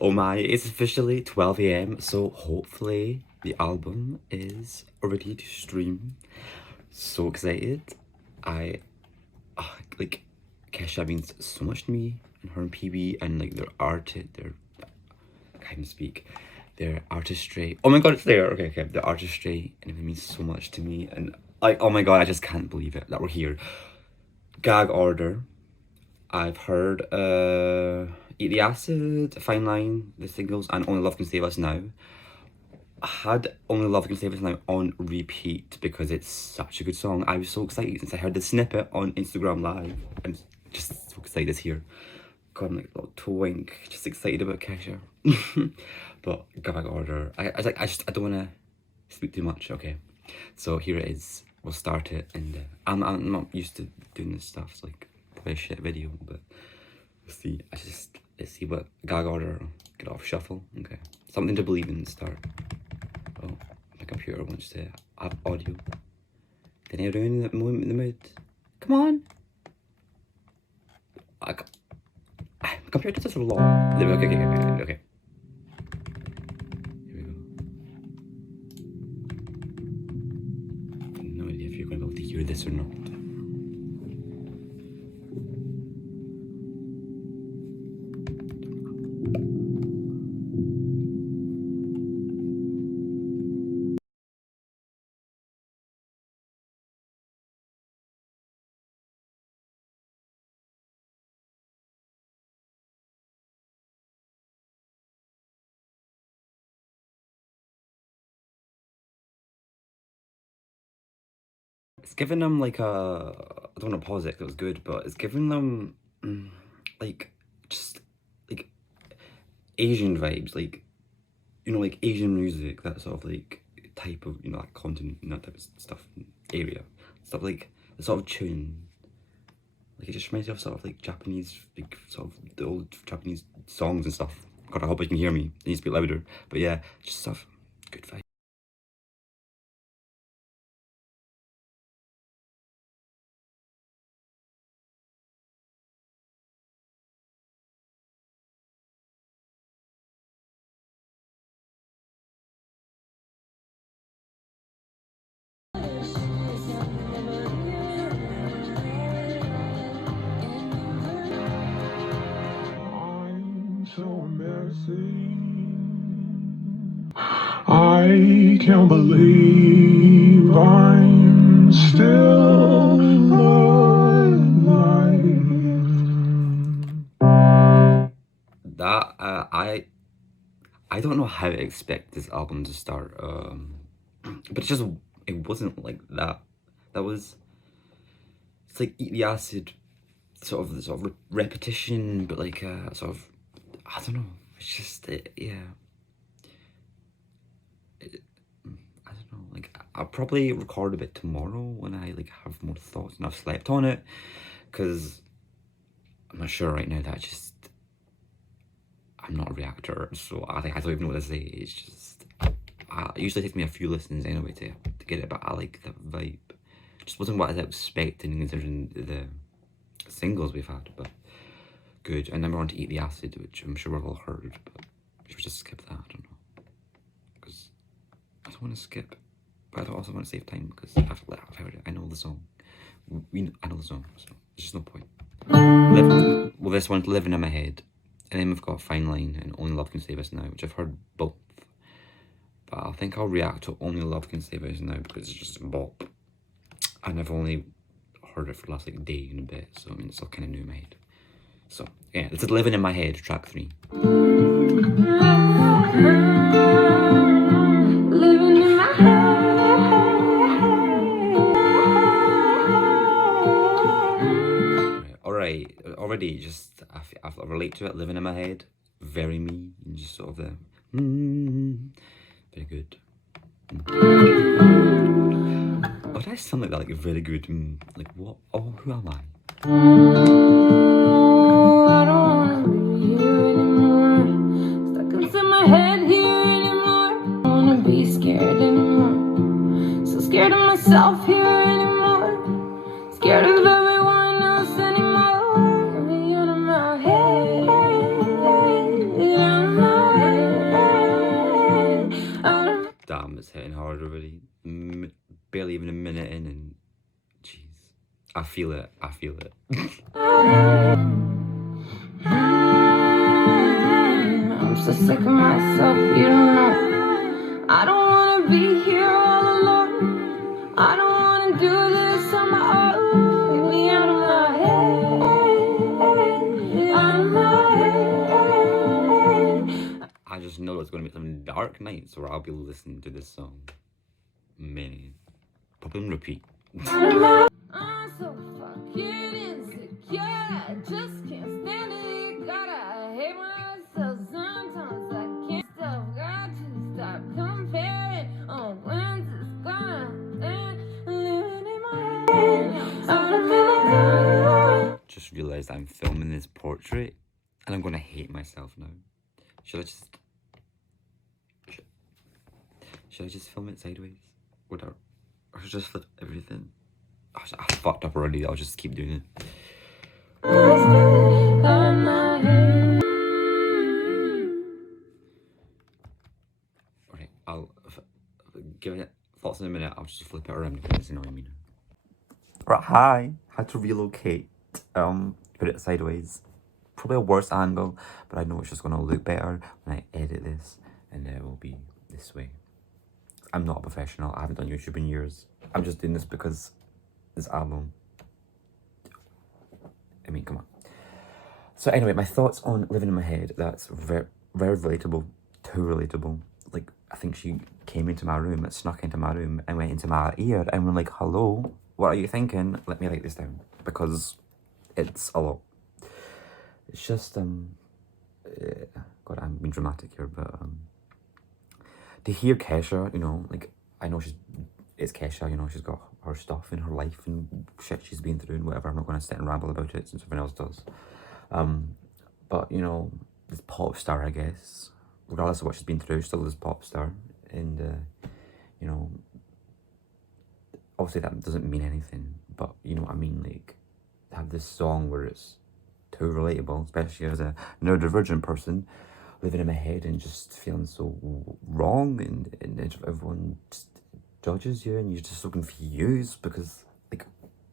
Oh my, it's officially 12 a.m. So hopefully the album is ready to stream. So excited. I like Kesha means so much to me, and her and PB and like their art, their I can't even speak, their artistry. Oh my god, it's there. Okay, their artistry, and it means so much to me. And like, oh my god, I just can't believe it that we're here. Gag order. I've heard Eat the Acid, Fine Line, the singles, and Only Love Can Save Us Now. I had Only Love Can Save Us Now on repeat because it's such a good song. I was so excited since I heard the snippet on Instagram Live. I'm just so excited it's here. God, I'm like a little twink, just excited about Kesha. But gag order. I don't wanna speak too much, okay. So here it is. We'll start it, and I'm not used to doing this stuff. It's like probably a shit video, but we'll see. Let's see what gag order. Get off shuffle. Okay, something to believe in. Start. Oh, my computer wants to have audio. Then you're in the mood. Come on. My computer does this a lot. Okay. Here we go. No idea if you're going to be able to hear this or not. It's giving them like a, I don't want to pause it 'cause it was good, but it's giving them like just like Asian vibes, like, you know, like Asian music, that sort of like type of, you know, like content and that type of stuff, area, stuff like the sort of tune. Like it just reminds me of sort of like Japanese, like sort of the old Japanese songs and stuff. God, I hope you can hear me. It needs to be louder, but yeah, just stuff, good vibe. So embarrassing. I can't believe I'm still alive. That I don't know how to expect this album to start, but it wasn't like that. That was, it's like Eat the Acid, sort of repetition, but like sort of, I don't know. It's just yeah. I don't know. Like I'll probably record a bit tomorrow when I like have more thoughts and I've slept on it, because I'm not sure right now that I'm not a reactor, so I think I don't even know what to say. It's just it usually takes me a few listens anyway to get it, but I like the vibe. Just wasn't what I was expecting considering the singles we've had, but good. And then we're on to Eat the Acid, which I'm sure we've all heard, but should we just skip that? I don't know, because I don't want to skip, but I don't also want to save time because I've heard it. I know the song. I know the song, so there's just no point. Well, this one's Living in My Head, and then we've got Fine Line and Only Love Can Save Us Now, which I've heard both, but I think I'll react to Only Love Can Save Us Now because it's just a bop, and I've only heard it for the last like day and a bit, so I mean it's still kind of new in my head. So yeah, this is Living in My Head, track 3. Living in my head. Alright, already just I relate to it. Living in My Head, very me, and just sort of the very good. Oh, did I sound like that? Like a very good like what? Oh, who am I? I don't wanna be here anymore. Stuck inside my head here anymore. I don't wanna be scared anymore. So scared of myself here anymore. Scared of everyone else anymore. Get me out of my head. Out of my hitting hard already. Barely even a minute in, and jeez, I feel it. I feel it. I'm so sick of myself, you don't know. I don't wanna be here all alone. I don't wanna do this on my own. Get me out of my head, out of my head. I just know it's gonna be some dark nights where I'll be listening to this song. Many. Probably on repeat. I'm so fucking insecure. I just can't stand it. Gotta hate myself sometimes. I can't stop. Got to stop comparing. Oh, when's this gonna end? Living in my head. Just realised I'm filming this portrait and I'm gonna hate myself now. Should I just film it sideways? Or should I just flip everything? I fucked up already. I'll just keep doing it. Alright, I'll give it thoughts in a minute. I'll just flip it around because it's annoying me now. Right, hi. Had to relocate. Put it sideways. Probably a worse angle, but I know it's just gonna look better when I edit this, and it will be this way. I'm not a professional. I haven't done YouTube in years. I'm just doing this because this album. I mean, come on. So anyway, my thoughts on Living in My Head. That's very, very relatable. Too relatable. Like, I think she came into my room, snuck into my room, and went into my ear, and went like, "Hello, what are you thinking? Let me write this down," because it's a lot. It's just God, I'm being dramatic here, but to hear Kesha, you know, like, I know it's Kesha, you know, she's got her stuff in her life and shit she's been through and whatever. I'm not going to sit and ramble about it since everyone else does. But, you know, this pop star, I guess, regardless of what she's been through, still this pop star. And, you know, obviously that doesn't mean anything, but you know what I mean? Like, to have this song where it's too relatable, especially as a neurodivergent person, living in my head and just feeling so wrong, and everyone just judges you and you're just so confused because, like,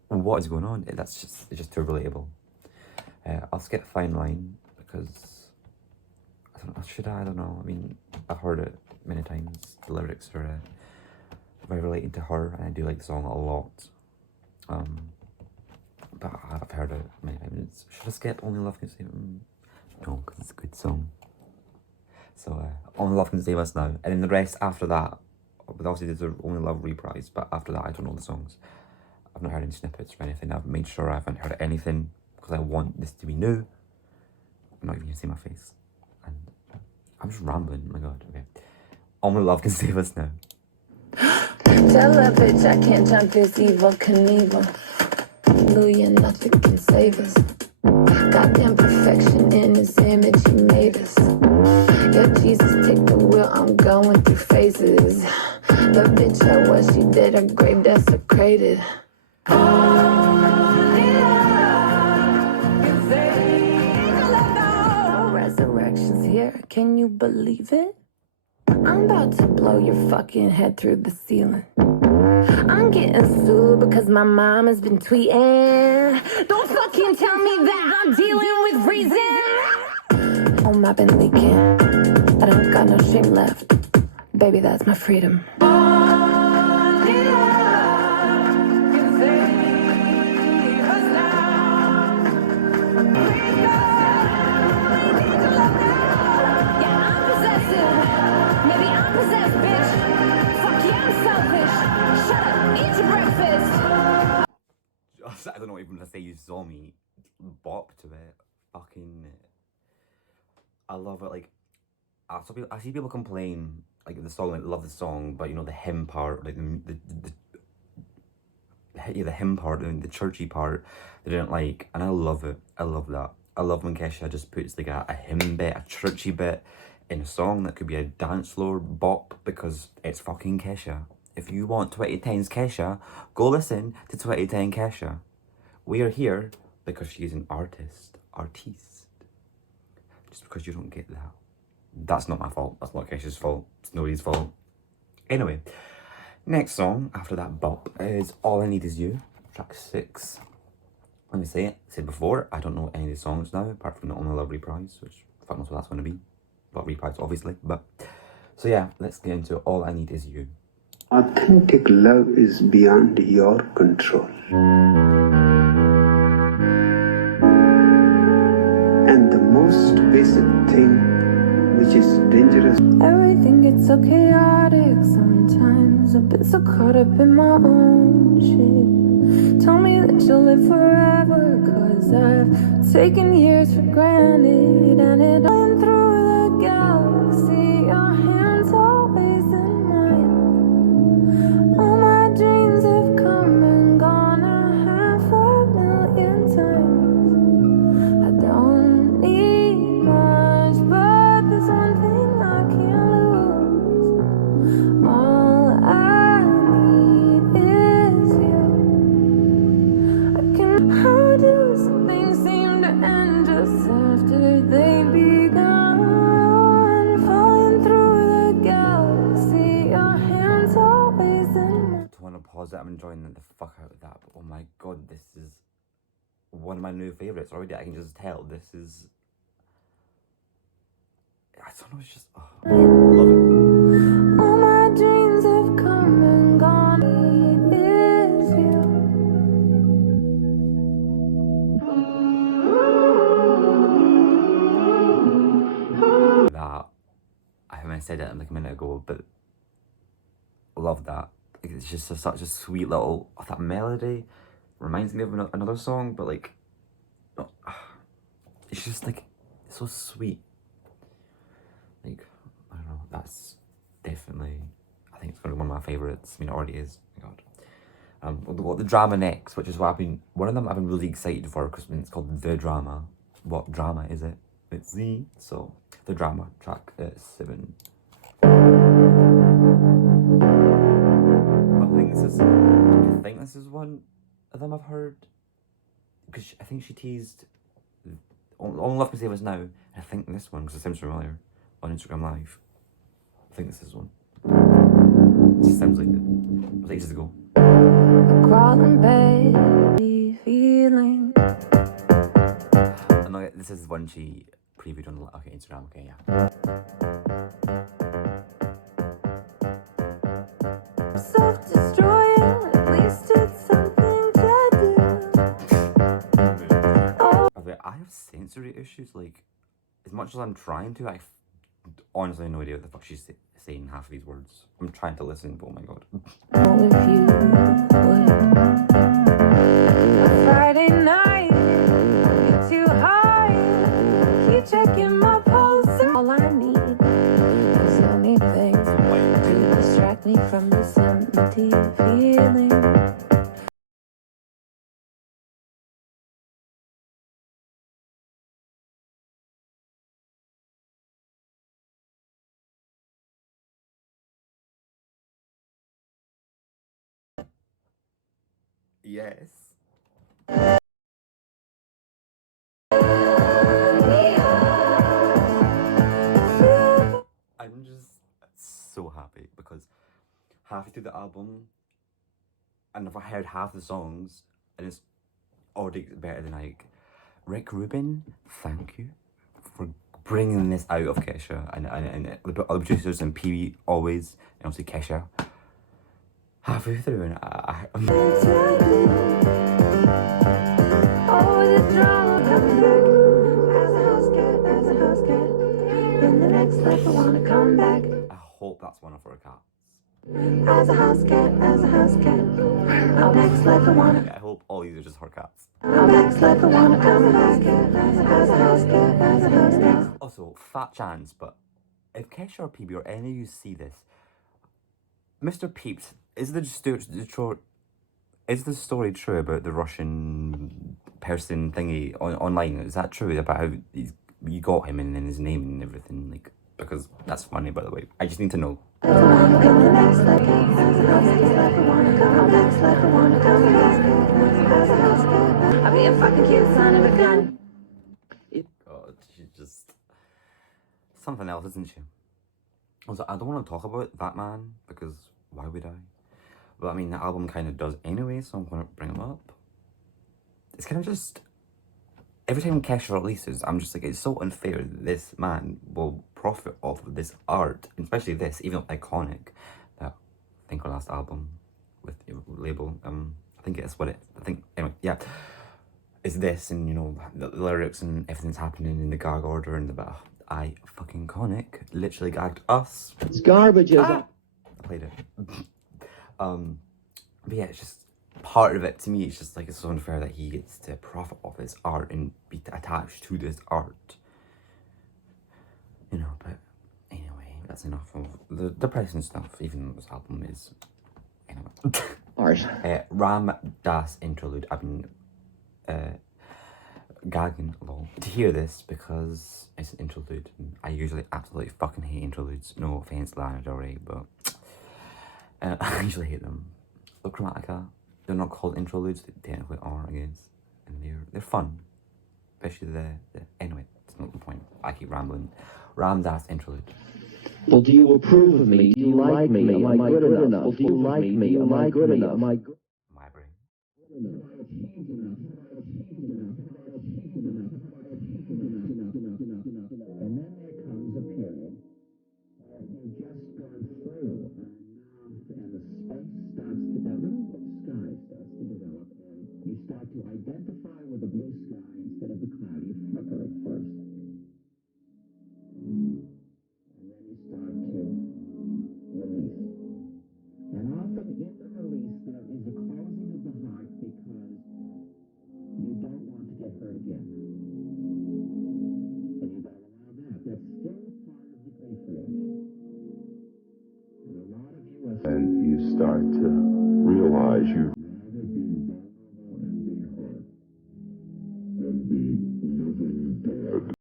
what is going on? It's just too relatable. I'll skip Fine Line because I don't know, should I? I don't know. I mean, I've heard it many times. The lyrics are very related to her, and I do like the song a lot. But I've heard it many times. Should I skip Only Love Can Save Us? No, because it's a good song. So Only Love Can Save Us now, and then the rest after that. But obviously there's the Only Love reprise, but after that I don't know the songs. I've not heard any snippets or anything. I've made sure I haven't heard anything because I want this to be new. I'm not even gonna see my face, and I'm just rambling. Oh my god. Okay. Only Love Can Save Us now. Tell that bitch I can't jump this evil Knievel. Hallelujah, nothing can save us. Goddamn perfection in his image, he made us. Yeah, Jesus, take the wheel, I'm going through phases. The bitch I was, she did her grave desecrated. Resurrection's here, can you believe it? I'm about to blow your fucking head through the ceiling. I'm getting sued because my mom has been tweeting. Don't fucking tell me that I'm dealing with reason. I've been leaking. I don't got no shame left. Baby, that's my freedom. I don't know even if they use Zombie bop to it. Fucking, I love it. Like, I see people complain like the song, like love the song, but you know the hymn part, like the hymn part and the churchy part, they didn't like, and I love it. I love that. I love when Kesha just puts like a hymn bit, a churchy bit in a song that could be a dance floor bop because it's fucking Kesha. If you want 2010's Kesha, go listen to 2010 Kesha. We are here because she's an artist. Just because you don't get that. That's not my fault. That's not Kesha's fault. It's nobody's fault. Anyway, next song after that bop is All I Need Is You, track 6. Let me say it, said before, I don't know any of the songs now, apart from the Only Love reprise, which fuck knows what that's going to be. But reprise, obviously, but... So yeah, let's get into All I Need Is You. Authentic love is beyond your control. And the most basic thing which is dangerous. Everything gets so chaotic sometimes. I've been so caught up in my own shit. Tell me that you'll live forever, 'cause I've taken years for granted. And it went through the galaxy, your hands always in mine. All my dreams have come and gone 500,000 times. I don't need much, but there's one thing I can't lose. All I need is you. How do some things seem to end just after they begun? Falling through the galaxy, your hands always in mine. I want to pause it, I'm enjoying the fuck out of that, but oh my god, this is one of my new favourites already. I can just tell this is... I don't know, it's just... Oh, I love it. All my dreams have come and gone. It is you. That, I haven't said it like a minute ago, but I love that. It's just such a sweet little... that melody reminds me of another song, but like... it's just like, so sweet. Like, I don't know, that's definitely... I think it's going to be one of my favourites. I mean, it already is. Oh my god. We've got the drama next, which is what I've been... One of them I've been really excited for, because it's called The Drama. What drama is it? It's Z. So, The Drama, track 7. I think this is one of them I've heard. Because I think she teased... Only Love Can Save Us Now. I think this one, because it sounds familiar, on Instagram Live. I think this is one. It just sounds like it. It was ages ago. Crawling baby feeling. And no, this is one she previewed on Instagram. Okay, yeah. Self-destroying, at least it's something to do. Oh. I have sensory issues. Like, as much as I'm trying to, I honestly have no idea what the fuck she's saying half of these words. I'm trying to listen, but oh my god. If you would. A Friday night, get too high, keep checking my pulse. All I need is anything to distract me from this empty feeling. Yes. I'm just so happy because halfway through the album, and I've heard half the songs, and it's already better than like Rick Rubin. Thank you for bringing this out of Kesha and the other producers and Pee always, and obviously Kesha. Halfway through, and I'm Oh, the drama comes back as a house cat. In the next life, I wanna come back. I hope that's one of her cats. As a house cat. Our next life, I wanna. Yeah, I hope all these are just her cats. Our next life, I wanna come back. As a house cat. Also, fat chance, but if Kesha or PB or any of you see this, Mr. Peeps, is the story true about the Russian person thingy online? Is that true about how you got him and then his name and everything? Like, because that's funny, by the way. I just need to know. I'll be a fucking cute son of a gun. God, she's just something else, isn't she? Also, I don't want to talk about that man because why would I? But I mean, the album kind of does anyway, so I'm going to bring him up. It's kind of just every time Kesha releases, I'm just like, it's so unfair that this man will profit off of this art, especially this, even though iconic. That I think our last album with the label, I think it's what it. I think anyway, yeah. Is this and you know the lyrics and everything's happening in the gag order and the fucking iconic literally gagged us. It's garbage. I played it. But yeah, it's just part of it to me. It's just like it's so unfair that he gets to profit off his art and be attached to this art. You know, but anyway, that's enough of the depressing stuff. Even though this album is anyway. Ram Das Interlude. I've been gagging lol to hear this because it's an interlude and I usually absolutely fucking hate interludes. No offense, Lana Del Rey, but I usually hate them. The Chromatica, they're not called interludes, they technically are, I guess, and they're fun, especially the anyway, it's not the point. I keep rambling. Ram Das Interlude. Well, do you approve of me? Do you like me? Am I good enough? Well, do you like me? Am I good enough? My brain. And then there comes a period where you've just gone through and the space starts to develop, the sky starts to develop, and you start to identify with the blue sky instead of the cloudy flicker at first. And then you start to release. And often in the release there is a closing of the heart because you don't want to get hurt again. And you gotta allow that. That's still part of the grief reaction. And a lot of you are... And you start to realize you'd rather be vulnerable and be hurt than be living dead.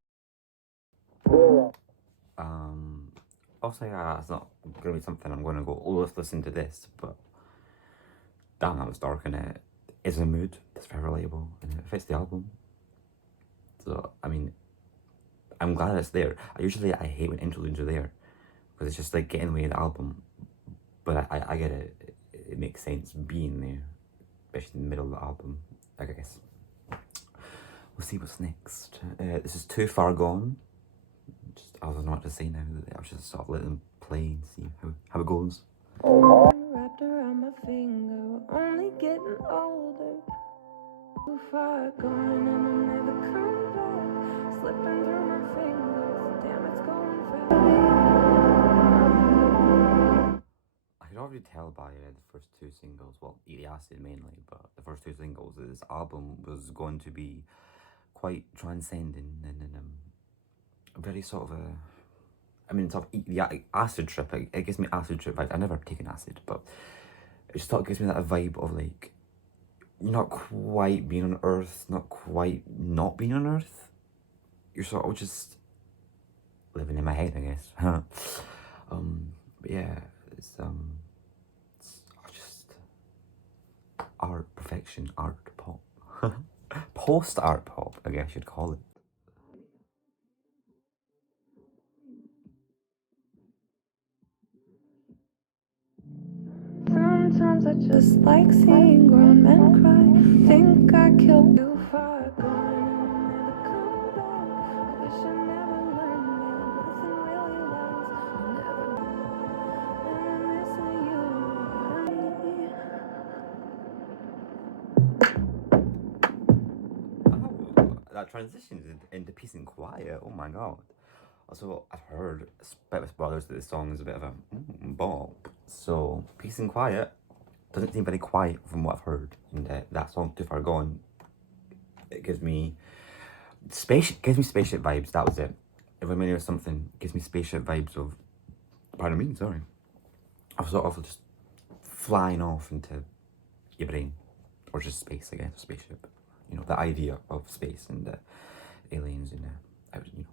Also, yeah, it's not gonna be something I'm gonna go, oh, let's listen to this, but damn, that was dark and it is a mood that's very relatable and it fits the album. So, I mean, I'm glad it's there. I hate when interludes are there because it's just like getting in the way of the album, but I get it. It makes sense being there, especially in the middle of the album, I guess. We'll see what's next. This is Too Far Gone. I don't know what to say now. I'll just sort of let them play and see how it goes. Wrapped around my finger, only getting older. Too far gone and I'll never come back. Slipping through my fingers, damn it's going fast. I could already tell by the first two singles, well, Eat the Acid mainly, but the first two singles, this album was going to be quite transcending and very sort of a, I mean, it's the acid trip. It gives me acid trip vibes. I've never taken acid, but it just sort of gives me that vibe of like, you're not quite being on Earth, not quite not being on Earth. You're sort of just living in my head, I guess. But yeah, it's just art, perfection, art pop, post art pop, I guess you'd call it. Sometimes I just like seeing grown men cry. Think I killed too far gone and I'll never come back. I wish I never learned that nothing really lasts. I'll never be. And I'm missing you. That transitions into peace and quiet. Oh my god. Also, I've heard, bit with spoilers, that the song is a bit of a bop. So, peace and quiet doesn't seem very quiet from what I've heard. And that song, Too Far Gone, it gives me spaceship vibes. That was it. If I'm or something, it gives me spaceship vibes of, pardon me, sorry. I've sort of just flying off into your brain, or just space, I guess, spaceship. You know, the idea of space and aliens and you know, anyway.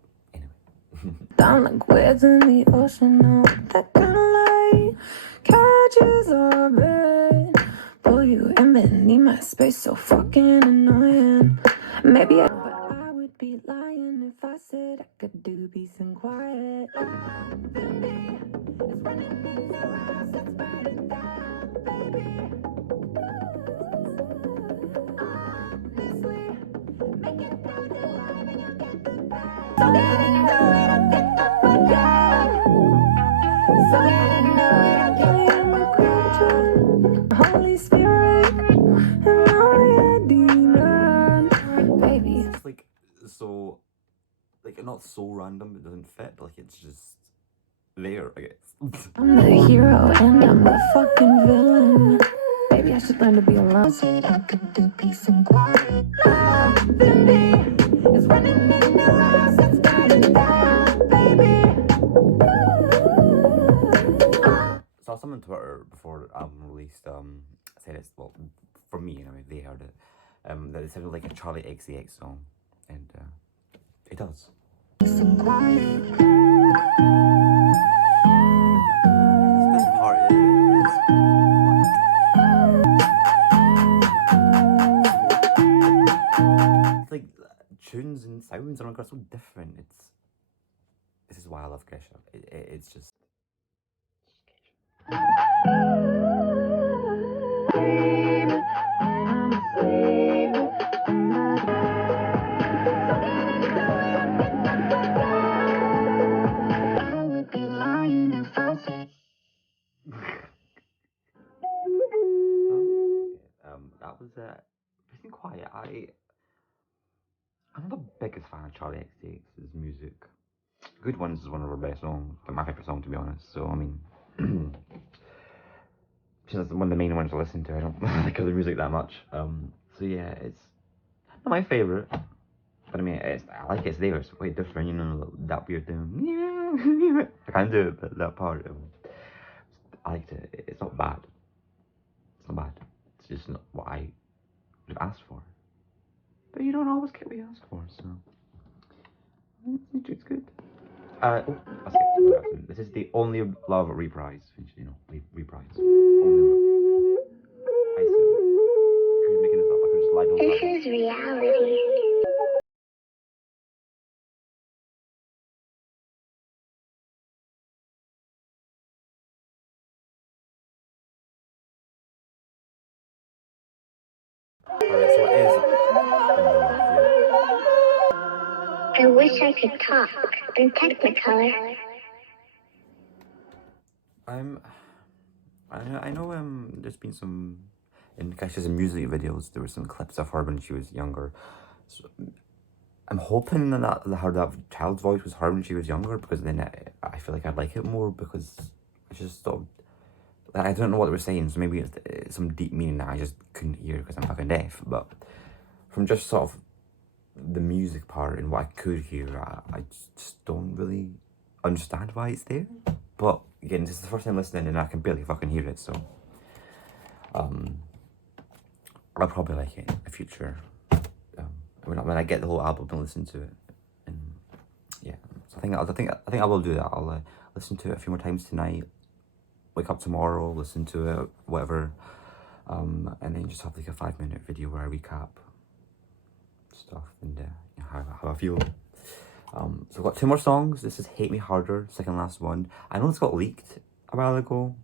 Down like waves in the ocean, no, that kind of light catches orbit. Pull you in beneath my space, so fucking annoying. Maybe but I would be lying if I said I could do peace and quiet. Baby, random, it doesn't fit, but like it's just there, I guess. I'm the hero and I'm the fucking villain. Maybe I should learn to be alone. Said I could do peace and quiet. Baby, it's running in the house, it's burning down, baby. Saw someone on Twitter before the album released, said it's, well, for me anyway, they heard it, that it sounded like a Charlie XCX song, and it does. This part is it's like tunes and sounds are so different. This is why I love Kesha. It's just. That was pretty quiet. I'm not the biggest fan of Charlie XCX's music. Good Ones is one of her best songs, but my favorite song to be honest. So I mean, she's one of the main ones to listen to. I don't like other music that much. So yeah, it's not my favorite, but I mean, I like it's there. It's quite different, you know, that weird thing. Yeah, I can't do it, but that part, I liked it. It's not bad. It's not bad. It's just not what I would have asked for. But you don't always get what you ask for, so it's good. I'll skip to the rest. This is the Only Love reprise. You know, reprise. Only Love. I could be making this up. I could just lie down. This is reality. Alright, so it is Only Love, yeah. I wish I could talk in Technicolor. I know there's been some in Kesha's music videos. There were some clips of her when she was younger. So I'm hoping that her child's voice was her when she was younger, because then I feel like I'd like it more, because I just thought I don't know what they were saying. So maybe it's some deep meaning that I just couldn't hear because I'm fucking deaf. But from just sort of the music part and what I could hear, I just don't really understand why it's there. But again, this is the first time listening and I can barely fucking hear it, so I'll probably like it in the future when I get the whole album and listen to it. And yeah, so I think I will do that. I'll listen to it a few more times tonight. Wake up tomorrow, listen to it, whatever, and then just have like a 5-minute video where I recap stuff and how I feel. So I've got 2 more songs. This is Hate Me Harder, second last one. I know this got leaked a while ago.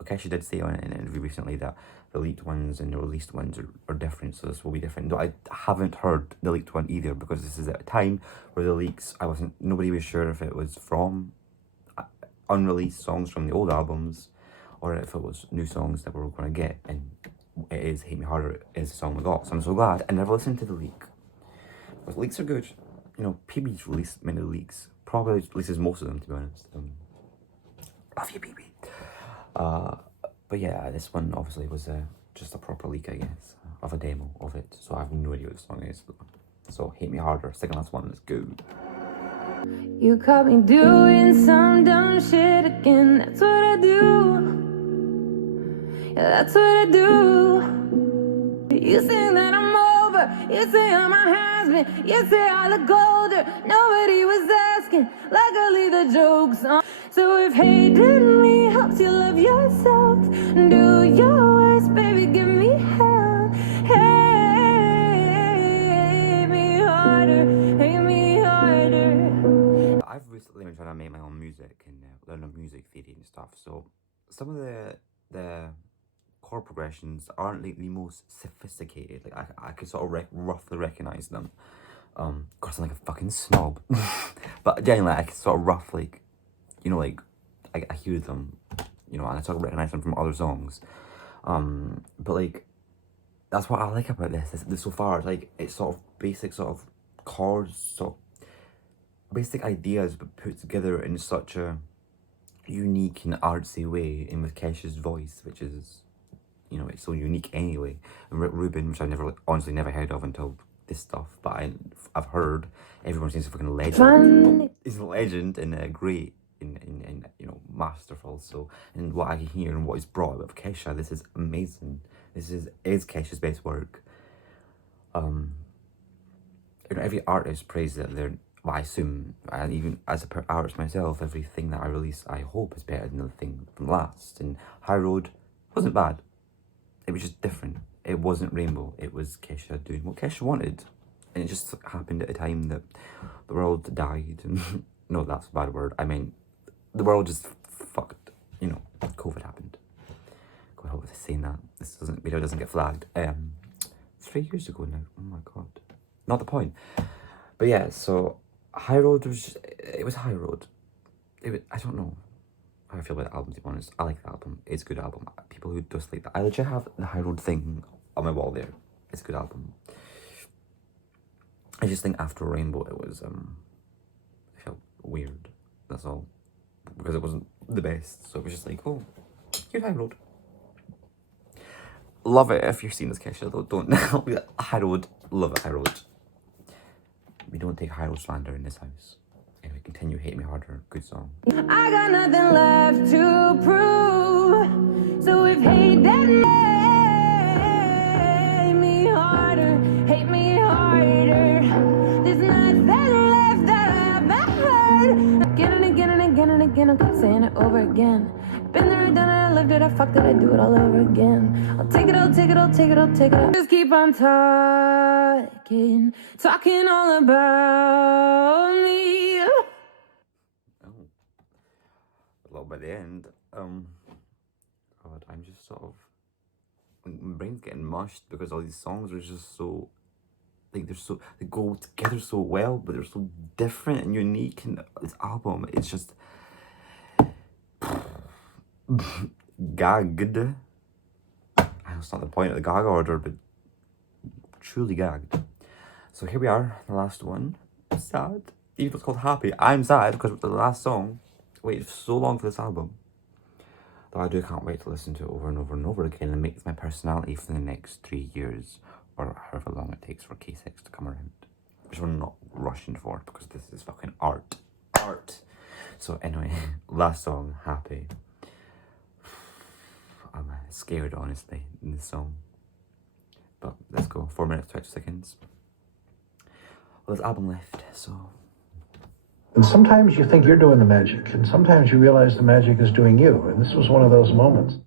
Okay, she did say on an interview recently that the leaked ones and the released ones are different, so this will be different. Though I haven't heard the leaked one either, because this is at a time where the leaks, nobody was sure if it was from unreleased songs from the old albums, or if it was new songs that we were going to get, and it is Hate Me Harder is the song we got. So I'm so glad I never listened to the leak, because leaks are good. You know, PB's released many leaks, probably releases most of them, to be honest. Love you, PB. But yeah, this one obviously was just a proper leak, I guess, of a demo of it, so I have no idea what the song is. So Hate Me Harder, second last one, let's go. You caught me doing some dumb shit again. That's what I do. Yeah, that's what I do. You say that I'm over. You say I'm a has-been. You say I look older. Nobody was asking. Luckily the joke's on. So if hating me helps you love yourself, do your worst, baby, give me hell. Hate me harder. Hate me harder. I've recently been trying to make my own music and learn music theory and stuff. So some of the chord progressions aren't like the most sophisticated. Like I could sort of roughly recognize them. Of course, I'm like a fucking snob, but generally I can sort of roughly, you know, like I hear them, you know, and I sort of recognize them from other songs. But like that's what I like about this so far. It's like it's sort of basic sort of chords, sort of basic ideas but put together in such a unique and artsy way, and with Kesha's voice, which is, you know, it's so unique anyway. And Rick Rubin, which I never, honestly never heard of until this stuff, but I've heard everyone seems a fucking legend. He's a legend and a great and you know, masterful. So, and what I hear and what is brought out of Kesha, this is amazing. This is Kesha's best work. You know, every artist praises that they're, well, I assume, and even as a artist myself, everything that I release, I hope, is better than the thing from last. And High Road wasn't bad. It was just different. It wasn't Rainbow. It was Kesha doing what Kesha wanted. And it just happened at a time that the world died. And no, that's a bad word. I mean, the world just fucked. You know, COVID happened. God, I hope I'm saying that. This video doesn't get flagged. 3 years ago now. Oh my god. Not the point. But yeah, so High Road was just, it was High Road. I don't know how I feel about the album, to be honest. I like the album. It's a good album. People who dislike that, I legit have the High Road thing on my wall there. It's a good album. I just think after Rainbow it was it felt weird. That's all. Because it wasn't the best. So it was just like, oh, here's High Road. Love it if you're seeing this, Kesha, though. Don't High Road, love it, High Road. We don't take High Road slander in this house. Anyway, continue Hate Me Harder. Good song. I got nothing left to prove. So if hate that hate me harder, hate me harder. There's nothing left that I've heard. Again and again and again and again, I keep saying it over again. Been there, done it, I lived it, I fucked it, I do it all over again. I'll take it, I'll take it, I'll take it, I'll take it. Just keep on talking all about me. Well, by the end, God, I'm just sort of, my brain's getting mushed because all these songs are just so, like, they go together so well, but they're so different and unique. And this album, it's just gagged. I know it's not the point of the gag order, but truly gagged. So here we are, the last one. I'm sad. Even though it's called Happy, I'm sad because the last song, waited so long for this album. Though I can't wait to listen to it over and over and over again and make this my personality for the next 3 years, or however long it takes for K6 to come around. Which we're not rushing for because this is fucking art. Art. So anyway, last song, Happy. I'm scared, honestly, in this song. But let's go. 4 minutes, 20 seconds. Well, there's album left, so... And sometimes you think you're doing the magic, and sometimes you realize the magic is doing you, and this was one of those moments.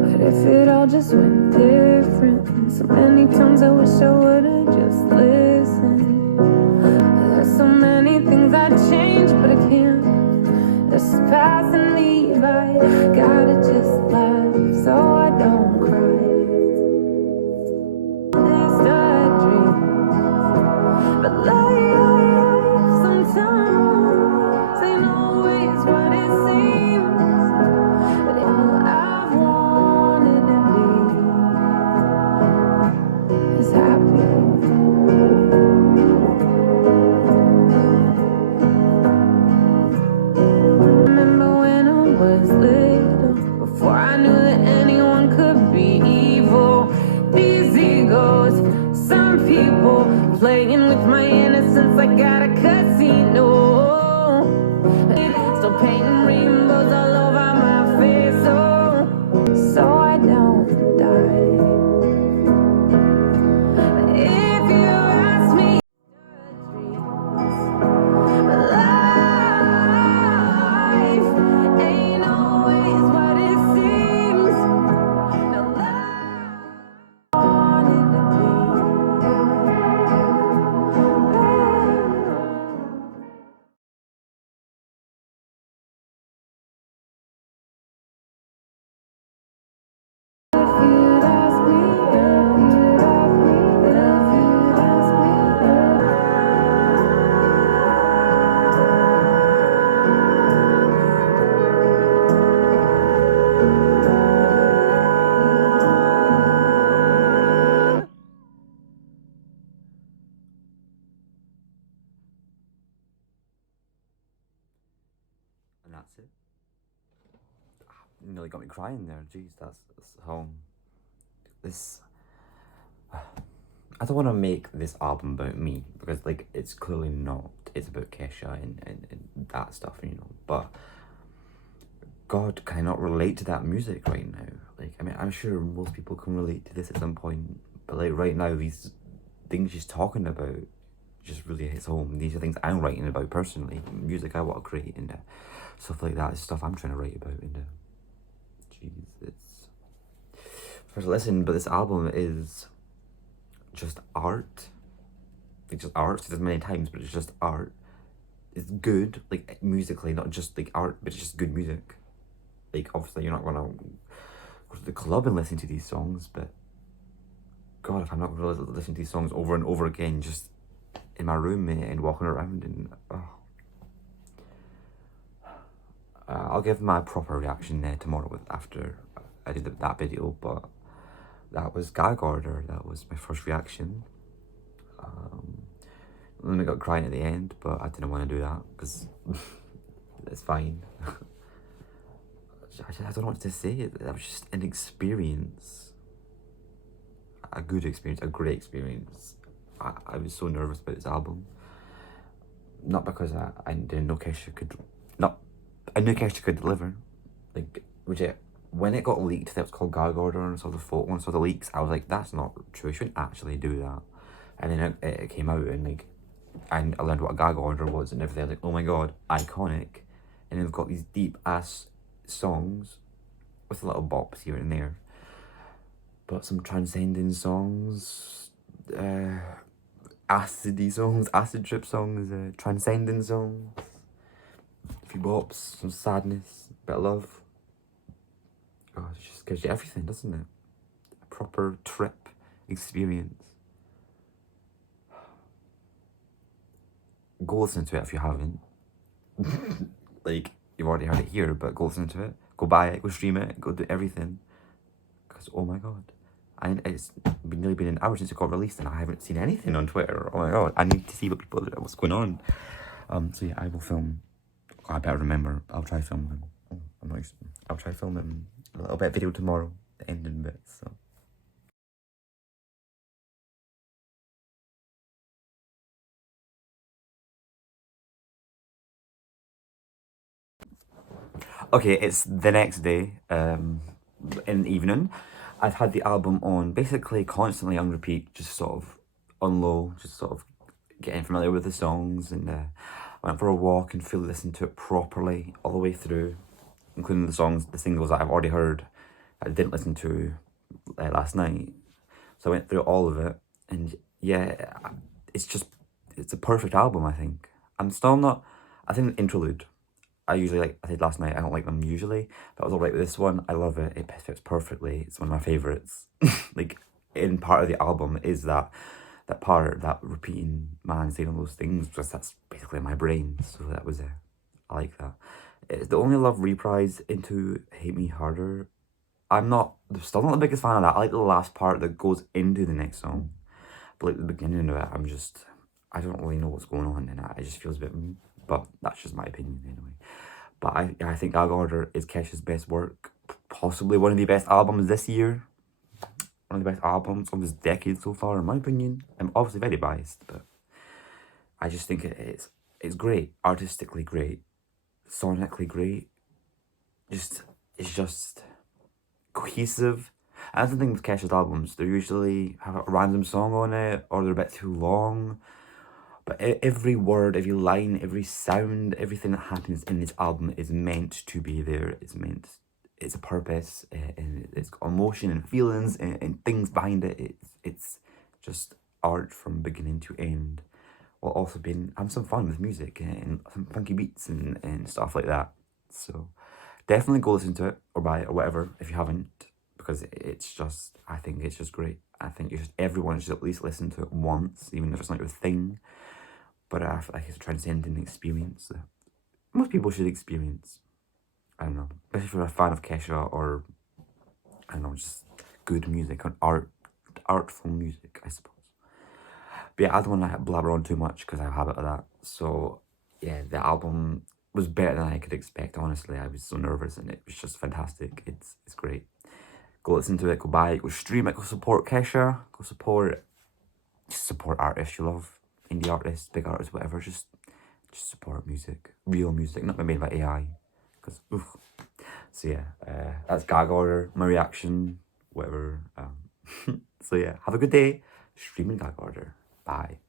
What if it all just went different? So many times I wish I would've just listened. There's so many things I'd change, but I can't. It's just passing me by. Gotta just laugh so I don't cry. These are dreams, but life sometimes ain't always what it seems. But all I've wanted to be is happy. Remember when I was little, before I knew that anyone could be evil. These egos, some people playing with my innocence like at a casino. Still painting rainbows all over my face, oh, so I don't die. But if you ask me, life ain't always what it seems. No, life wanted to be. that's it. You nearly got me crying there. Jeez, that's song. This. I don't want to make this album about me because, like, it's clearly not. It's about Kesha and that stuff, you know. But God, can I not relate to that music right now? Like, I mean, I'm sure most people can relate to this at some point, but like right now, these things she's talking about just really hits home. These are things I'm writing about personally. Music I want to create and stuff like that is stuff I'm trying to write about. And jeez, it's first listen, but this album is just art. It's just art. Said this many times, but it's just art. It's good, like musically, not just like art, but it's just good music. Like obviously, you're not gonna go to the club and listen to these songs, but God, if I'm not gonna listen to these songs over and over again, just in my room and walking around, and I'll give my proper reaction tomorrow after I did that video. But that was gag order. That was my first reaction. Then I got crying at the end, but I didn't want to do that because it's fine. I don't know what to say. That was just an experience. A good experience, a great experience. I was so nervous about this album. Not because I didn't know Kesha could... I knew Kesha could deliver. Like, when it got leaked that it was called Gag Order and I saw the photo and saw the leaks, I was like, that's not true. I shouldn't actually do that. And then it came out and like, I learned what a gag order was and everything. I was like, oh my God, iconic. And then they've got these deep ass songs with a little bops here and there. But some transcending songs, acidy songs, acid trip songs, transcending songs, a few bops, some sadness, a bit of love. God, it just gives you everything, doesn't it? A proper trip experience. Go listen to it if you haven't. Like, you've already heard it here, but go listen to it. Go buy it, go stream it, go do everything. Because, oh my God. And it's nearly been an hour since it got released and I haven't seen anything on Twitter. Oh my God, I need to see what's going on. So yeah, I will film. I better remember. I'll try filming. I'll try filming a little bit of video tomorrow, the ending bit. So. Okay, it's the next day, in the evening. I've had the album on basically constantly on repeat, just sort of on low, just sort of getting familiar with the songs, and went for a walk and fully listened to it properly all the way through, including the singles that I've already heard that I didn't listen to last night. So I went through all of it, and yeah, it's a perfect album, I think. I'm still not, I think Interlude, I said last night, I don't like them usually, but I was alright with this one. I love it. It fits perfectly. It's one of my favourites. Like, in part of the album is that part, that repeating man saying all those things, because that's basically my brain. So that was it. I like that. It's the only love reprise into Hate Me Harder. Still not the biggest fan of that. I like the last part that goes into the next song. But like the beginning of it, I don't really know what's going on, and it just feels a bit, but that's just my opinion anyway. But I think Gag Order is Kesha's best work, possibly one of the best albums this year, one of the best albums of this decade so far, in my opinion. I'm obviously very biased, but I just think it's great, artistically great, sonically great. It's just cohesive. And that's the thing with Kesha's albums, they usually have a random song on it, or they're a bit too long. But every word, every line, every sound, everything that happens in this album is meant to be there. It's a purpose, and it's got emotion and feelings and things behind it. It's just art from beginning to end, while also having some fun with music and some funky beats and stuff like that. So definitely go listen to it or buy it or whatever if you haven't, because I think it's just great. I think everyone should at least listen to it once, even if it's not your thing. But I feel like it's a transcendent experience that most people should experience. I don't know, especially if you're a fan of Kesha, or I don't know, just good music or artful music, I suppose. But yeah, I don't want to blabber on too much because I have a habit of that. So yeah, the album was better than I could expect, honestly. I was so nervous and it was just fantastic. It's great. Go listen to it, go buy it, go stream it, go support Kesha, go just support artists you love, indie artists, big artists, whatever. Just support music, real music, not made by AI. Because oof. So yeah, that's Gag Order, my reaction, whatever. So yeah, have a good day. Streaming Gag Order. Bye.